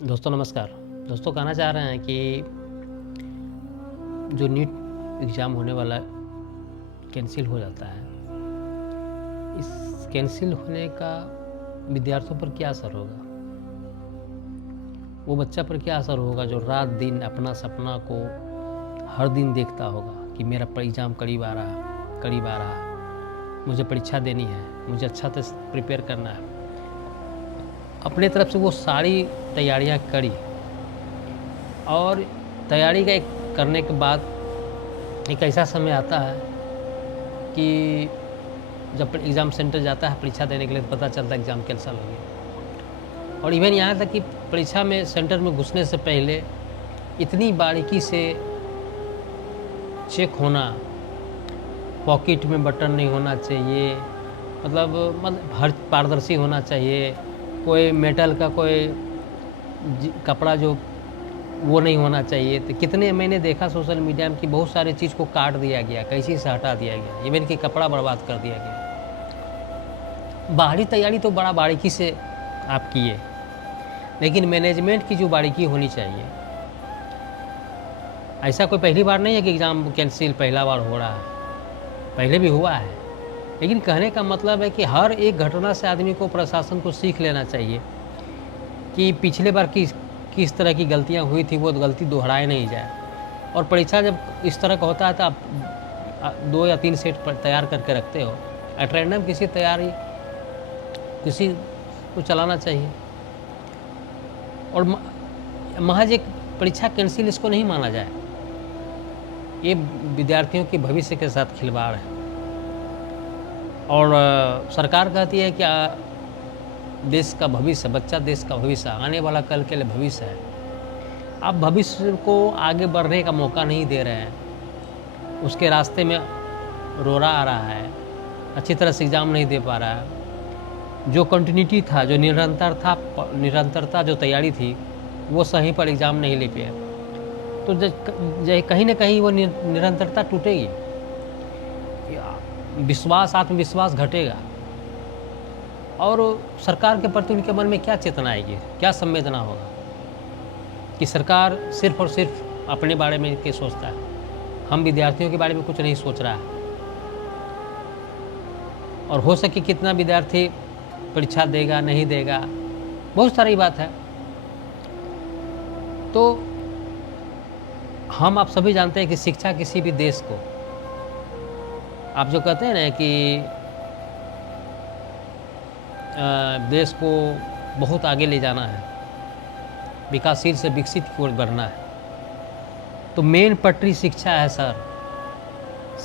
दोस्तों नमस्कार। दोस्तों कहना चाह रहे हैं कि जो नीट एग्ज़ाम होने वाला कैंसिल हो जाता है, इस कैंसिल होने का विद्यार्थियों पर क्या असर होगा? वो बच्चा पर क्या असर होगा जो रात दिन अपना सपना को हर दिन देखता होगा कि मेरा एग्ज़ाम करीब आ रहा, मुझे परीक्षा देनी है, मुझे अच्छा से प्रिपेयर करना है। अपने तरफ से वो सारी तैयारियां करी और तैयारी का करने के बाद एक ऐसा समय आता है कि जब एग्ज़ाम सेंटर जाता है परीक्षा देने के लिए तो पता चलता है एग्ज़ाम कैंसल हो गया। और इवन यहाँ तक कि परीक्षा में सेंटर में घुसने से पहले इतनी बारीकी से चेक होना, पॉकेट में बटन नहीं होना चाहिए, मतलब हर पारदर्शी होना चाहिए, कोई मेटल का कोई कपड़ा जो वो नहीं होना चाहिए। तो कितने मैंने देखा सोशल मीडिया में कि बहुत सारे चीज़ को काट दिया गया, कैंची से हटा दिया गया, इवन कि कपड़ा बर्बाद कर दिया गया। बाहरी तैयारी तो बड़ा बारीकी से आप किए, लेकिन मैनेजमेंट की जो बारीकी होनी चाहिए, ऐसा कोई पहली बार नहीं है कि एग्ज़ाम कैंसिल पहला बार हो रहा है, पहले भी हुआ है। लेकिन कहने का मतलब है कि हर एक घटना से आदमी को, प्रशासन को सीख लेना चाहिए कि पिछले बार किस तरह की गलतियां हुई थी, वो गलती दोहराए नहीं जाए। और परीक्षा जब इस तरह का होता है तो आप 2 या 3 सेट पर तैयार करके रखते हो। एट रैंडम किसी को चलाना चाहिए। और महज एक परीक्षा कैंसिल इसको नहीं माना जाए, ये विद्यार्थियों के भविष्य के साथ खिलवाड़ है। और सरकार कहती है कि देश का भविष्य, बच्चा देश का भविष्य, आने वाला कल के लिए भविष्य है। आप भविष्य को आगे बढ़ने का मौका नहीं दे रहे हैं, उसके रास्ते में रोड़ा आ रहा है, अच्छी तरह से एग्ज़ाम नहीं दे पा रहा है। जो कंटिन्यूटी था, जो निरंतरता जो तैयारी थी, वो सही पर एग्ज़ाम नहीं ले पाया, तो कहीं ना कहीं वो निरंतरता टूटेगी, आत्मविश्वास घटेगा। और सरकार के प्रति उनके मन में क्या चेतना आएगी, क्या संवेदना होगा कि सरकार सिर्फ और सिर्फ अपने बारे में क्या सोचता है, हम विद्यार्थियों के बारे में कुछ नहीं सोच रहा है। और हो सके कितना विद्यार्थी परीक्षा देगा नहीं देगा, बहुत सारी बात है। तो हम आप सभी जानते हैं कि शिक्षा किसी भी देश को, आप जो कहते हैं ना कि देश को बहुत आगे ले जाना है, विकासशील से विकसित की ओर बढ़ना है, तो मेन पटरी शिक्षा है सर।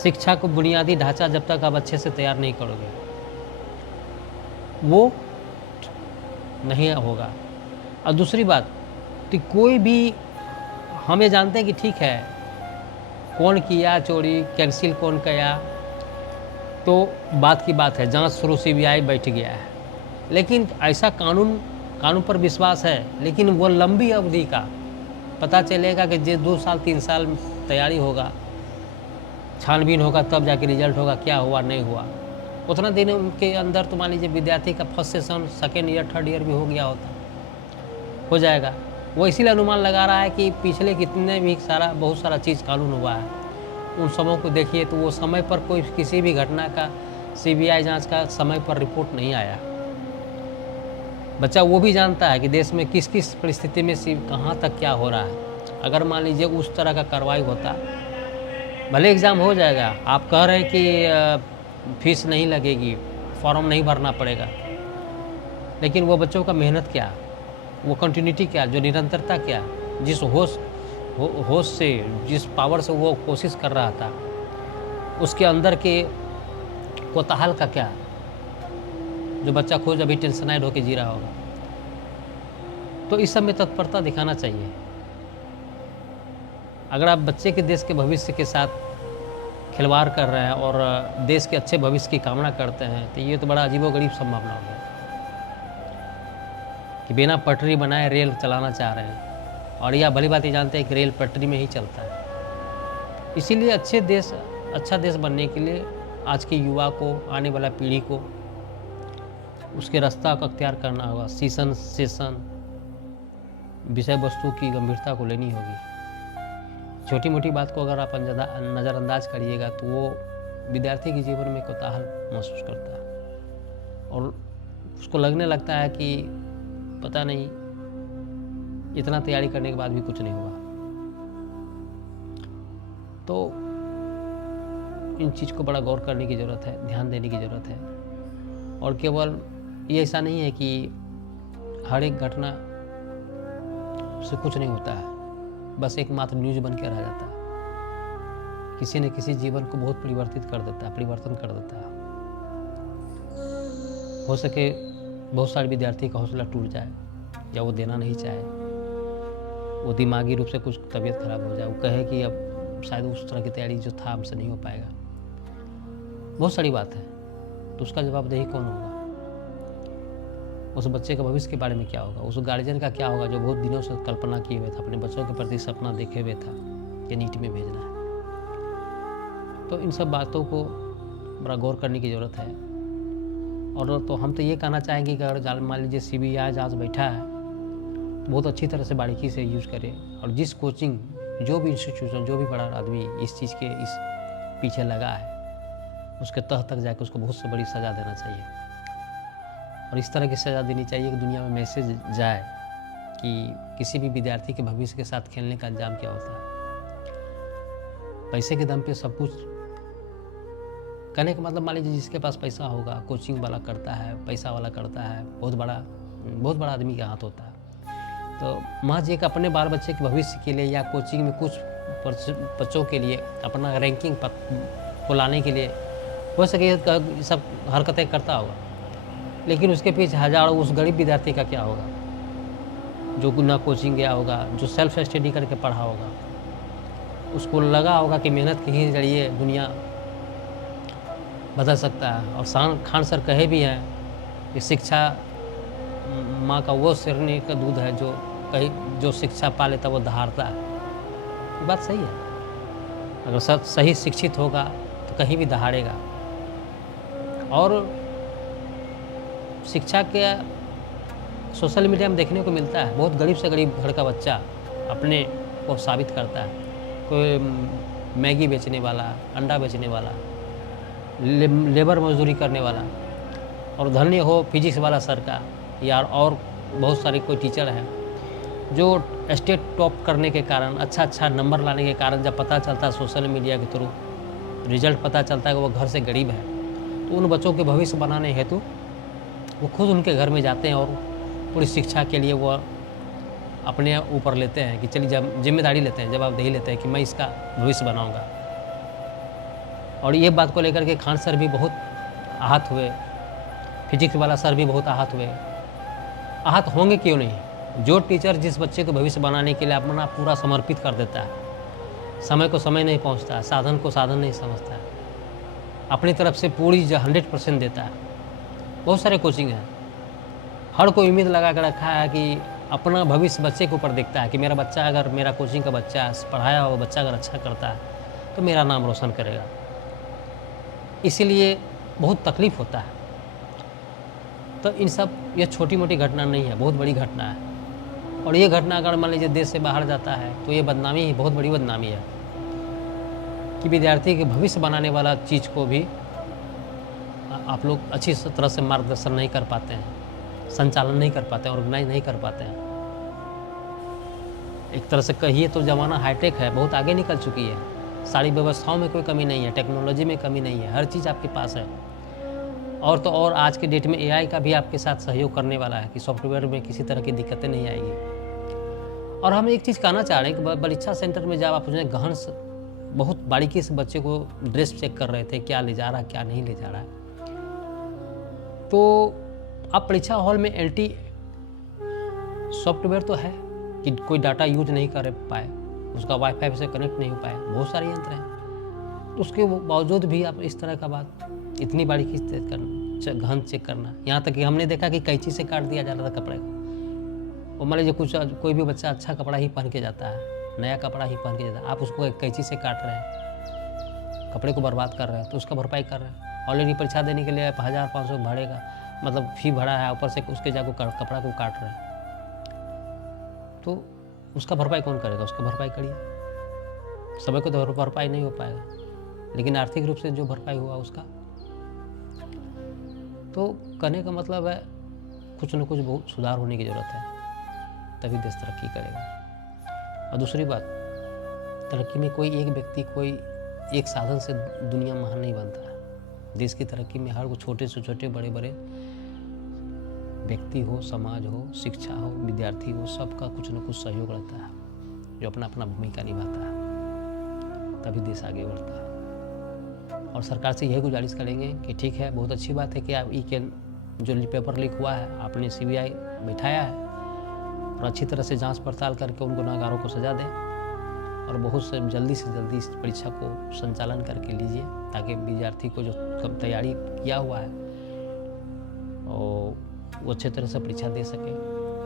शिक्षा को बुनियादी ढांचा जब तक आप अच्छे से तैयार नहीं करोगे, वो नहीं होगा। और दूसरी बात कि कोई भी, हम ये जानते हैं कि ठीक है कौन किया चोरी, कैंसिल कौन किया, तो बात की बात है, जांच शुरू CBI बैठ गया है। लेकिन ऐसा कानून पर विश्वास है, लेकिन वो लंबी अवधि का पता चलेगा कि जो 2 साल 3 साल तैयारी होगा, छानबीन होगा, तब जाके रिजल्ट होगा, क्या हुआ नहीं हुआ। उतना दिन के अंदर तो मान लीजिए विद्यार्थी का first session, second year, third year भी हो गया हो जाएगा। वो इसीलिए अनुमान लगा रहा है कि पिछले कितने भी बहुत सारा चीज़ कानून हुआ है, उन सबों को देखिए तो वो समय पर कोई किसी भी घटना का CBI जांच का समय पर रिपोर्ट नहीं आया। बच्चा वो भी जानता है कि देश में किस किस परिस्थिति में कहाँ तक क्या हो रहा है। अगर मान लीजिए उस तरह का कार्रवाई होता, भले एग्ज़ाम हो जाएगा, आप कह रहे हैं कि फीस नहीं लगेगी, फॉर्म नहीं भरना पड़ेगा, लेकिन वो बच्चों का मेहनत क्या, वो कंटिन्यूटी क्या, जो निरंतरता क्या, जिस होश से, जिस पावर से वो कोशिश कर रहा था, उसके अंदर के कोताहल का क्या, जो बच्चा खुद अभी टेंशनाइड होकर जी रहा होगा। तो इस सब में तत्परता दिखाना चाहिए। अगर आप बच्चे के देश के भविष्य के साथ खिलवाड़ कर रहे हैं और देश के अच्छे भविष्य की कामना करते हैं, तो ये तो बड़ा अजीबोगरीब संभावना हो गया कि बिना पटरी बनाए रेल चलाना चाह रहे हैं। और यह भली बात ये जानते हैं कि रेल पटरी में ही चलता है। इसीलिए अच्छा देश बनने के लिए आज के युवा को, आने वाला पीढ़ी को उसके रास्ता को अख्तियार करना होगा। सेशन विषय वस्तु की गंभीरता को लेनी होगी। छोटी मोटी बात को अगर आप नज़रअंदाज करिएगा तो वो विद्यार्थी के जीवन में कोताहल महसूस करता है और उसको लगने लगता है कि पता नहीं इतना तैयारी करने के बाद भी कुछ नहीं हुआ। तो इन चीज़ को बड़ा गौर करने की ज़रूरत है, ध्यान देने की ज़रूरत है। और केवल ये ऐसा नहीं है कि हर एक घटना से कुछ नहीं होता है, बस एकमात्र न्यूज़ बन के रह जाता है। किसी न किसी जीवन को बहुत परिवर्तित कर देता है, परिवर्तन कर देता है। हो सके बहुत सारे विद्यार्थी का हौसला टूट जाए या वो देना नहीं चाहे, वो दिमागी रूप से कुछ तबीयत खराब हो जाए, वो कहे कि अब शायद उस तरह की तैयारी जो था हमसे नहीं हो पाएगा। बहुत सारी बात है, तो उसका जवाबदेही कौन होगा? उस बच्चे का भविष्य के बारे में क्या होगा? उस गार्जियन का क्या होगा जो बहुत दिनों से कल्पना किए हुए था, अपने बच्चों के प्रति सपना देखे हुए था कि नीट में भेजना है। तो इन सब बातों को बड़ा गौर करने की ज़रूरत है। और तो हम तो ये कहना चाहेंगे कि अगर मान लीजिए CBI आज बैठा है, बहुत अच्छी तरह से बारीकी से यूज़ करे और जिस कोचिंग, जो भी इंस्टीट्यूशन, जो भी बड़ा आदमी इस चीज़ के इस पीछे लगा है, उसके तह तक जाकर उसको बहुत से बड़ी सज़ा देना चाहिए। और इस तरह की सज़ा देनी चाहिए कि दुनिया में मैसेज जाए कि किसी भी विद्यार्थी के भविष्य के साथ खेलने का अंजाम क्या होता है। पैसे के दम पे सब कुछ करने का मतलब, मान लीजिए जिसके पास पैसा होगा, कोचिंग वाला करता है, पैसा वाला करता है, बहुत बड़ा आदमी का हाथ होता है। तो महज एक अपने बाल बच्चे के भविष्य के लिए या कोचिंग में कुछ बच्चों के लिए अपना रैंकिंग को लाने के लिए हो सके ये सब हरकतें करता होगा, लेकिन उसके पीछे हजारों उस गरीब विद्यार्थी का क्या होगा जो ना कोचिंग गया होगा, जो सेल्फ स्टडी करके पढ़ा होगा। उसको लगा होगा कि मेहनत के ही जरिए दुनिया बदल सकता है। और खान सर कहे भी हैं कि शिक्षा माँ का वो सिरनी का दूध है जो शिक्षा पा लेता वो दहाड़ता है। ये बात सही है। अगर सही शिक्षित होगा तो कहीं भी दहाड़ेगा। और शिक्षा के सोशल मीडिया में देखने को मिलता है, बहुत गरीब से गरीब घर का बच्चा अपने को साबित करता है। कोई मैगी बेचने वाला, अंडा बेचने वाला, लेबर मजदूरी करने वाला, और धन्य हो फिजिक्स वाला सर का यार, और बहुत सारे कोई टीचर हैं जो स्टेट टॉप करने के कारण, अच्छा नंबर लाने के कारण, जब पता चलता है सोशल मीडिया के थ्रू रिजल्ट पता चलता है कि वो घर से गरीब है, तो उन बच्चों के भविष्य बनाने हेतु वो खुद उनके घर में जाते हैं और पूरी शिक्षा के लिए वो अपने ऊपर लेते हैं कि चलिए जब जिम्मेदारी लेते हैं, जवाबदेही लेते हैं कि मैं इसका भविष्य बनाऊंगा। और ये बात को लेकर के खान सर भी बहुत आहत हुए, फिजिक्स वाला सर भी बहुत आहत हुए। आहत होंगे क्यों नहीं? जो टीचर जिस बच्चे को भविष्य बनाने के लिए अपना पूरा समर्पित कर देता है, समय को समय नहीं पहुंचता है, साधन को साधन नहीं समझता है, अपनी तरफ से पूरी 100% देता है। बहुत सारे कोचिंग हैं, हर कोई उम्मीद लगा कर रखा है कि अपना भविष्य बच्चे के ऊपर देखता है कि मेरा बच्चा, अगर मेरा कोचिंग का बच्चा, पढ़ाया हुआ बच्चा अगर अच्छा करता है तो मेरा नाम रोशन करेगा। इसीलिए बहुत तकलीफ़ होता है। तो इन सब, ये छोटी मोटी घटना नहीं है, बहुत बड़ी घटना है। और ये घटना अगर मान लीजिए देश से बाहर जाता है तो ये बदनामी ही, बहुत बड़ी बदनामी है कि विद्यार्थी के भविष्य बनाने वाला चीज़ को भी आप लोग अच्छी तरह से मार्गदर्शन नहीं कर पाते हैं, संचालन नहीं कर पाते हैं, ऑर्गेनाइज नहीं कर पाते हैं। एक तरह से कहिए तो ज़माना हाईटेक है, बहुत आगे निकल चुकी है, सारी व्यवस्थाओं में कोई कमी नहीं है, टेक्नोलॉजी में कमी नहीं है, हर चीज़ आपके पास है। और तो और आज के डेट में AI का भी आपके साथ सहयोग करने वाला है कि सॉफ्टवेयर में किसी तरह की दिक्कतें नहीं आएगी। और हम एक चीज़ कहना चाह रहे हैं कि परीक्षा सेंटर में जब आप उसने गहन बहुत बारीकी से बच्चे को ड्रेस चेक कर रहे थे, क्या ले जा रहा है क्या नहीं ले जा रहा है, तो आप परीक्षा हॉल में LT सॉफ्टवेयर तो है कि कोई डाटा यूज नहीं कर पाए, उसका वाईफाई से कनेक्ट नहीं हो पाए, बहुत सारे यंत्र हैं, तो उसके बावजूद भी आप इस तरह का बात इतनी बारीकी से गहन चेक करना। यहाँ तक कि हमने देखा कि कैंची से काट दिया जा रहा था कपड़े को। वो मान लीजिए कोई भी बच्चा अच्छा कपड़ा ही पहन के जाता है, नया कपड़ा ही पहन के जाता है, आप उसको एक कैंची से काट रहे हैं, कपड़े को बर्बाद कर रहे हैं, तो उसका भरपाई कर रहे हैं। ऑलरेडी परीक्षा देने के लिए 1500 भरेगा, मतलब फी भरा है, ऊपर से उसके जाकर कपड़ा को काट रहे हैं। तो उसका भरपाई कौन करेगा? उसका भरपाई करिए। समय को तो भरपाई नहीं हो पाएगा, लेकिन आर्थिक रूप से जो भरपाई हुआ उसका। तो कहने का मतलब है कुछ न कुछ बहुत सुधार होने की ज़रूरत है, तभी देश तरक्की करेगा। और दूसरी बात, तरक्की में कोई एक व्यक्ति, कोई एक साधन से दुनिया महान नहीं बनता है। देश की तरक्की में हर वो छोटे से छोटे, बड़े बड़े व्यक्ति हो, समाज हो, शिक्षा हो, विद्यार्थी हो, सबका कुछ न कुछ सहयोग रहता है, जो अपना अपना भूमिका निभाता है, तभी देश आगे बढ़ता है। और सरकार से यही गुजारिश करेंगे कि ठीक है, बहुत अच्छी बात है कि आप जो पेपर लीक हुआ है, आपने CBI बैठाया है और अच्छी तरह से जांच पड़ताल करके उन गुनाहगारों को सजा दें, और बहुत से जल्दी इस परीक्षा को संचालन करके लीजिए, ताकि विद्यार्थी को जो तैयारी किया हुआ है और वो अच्छे तरह से परीक्षा दे सके।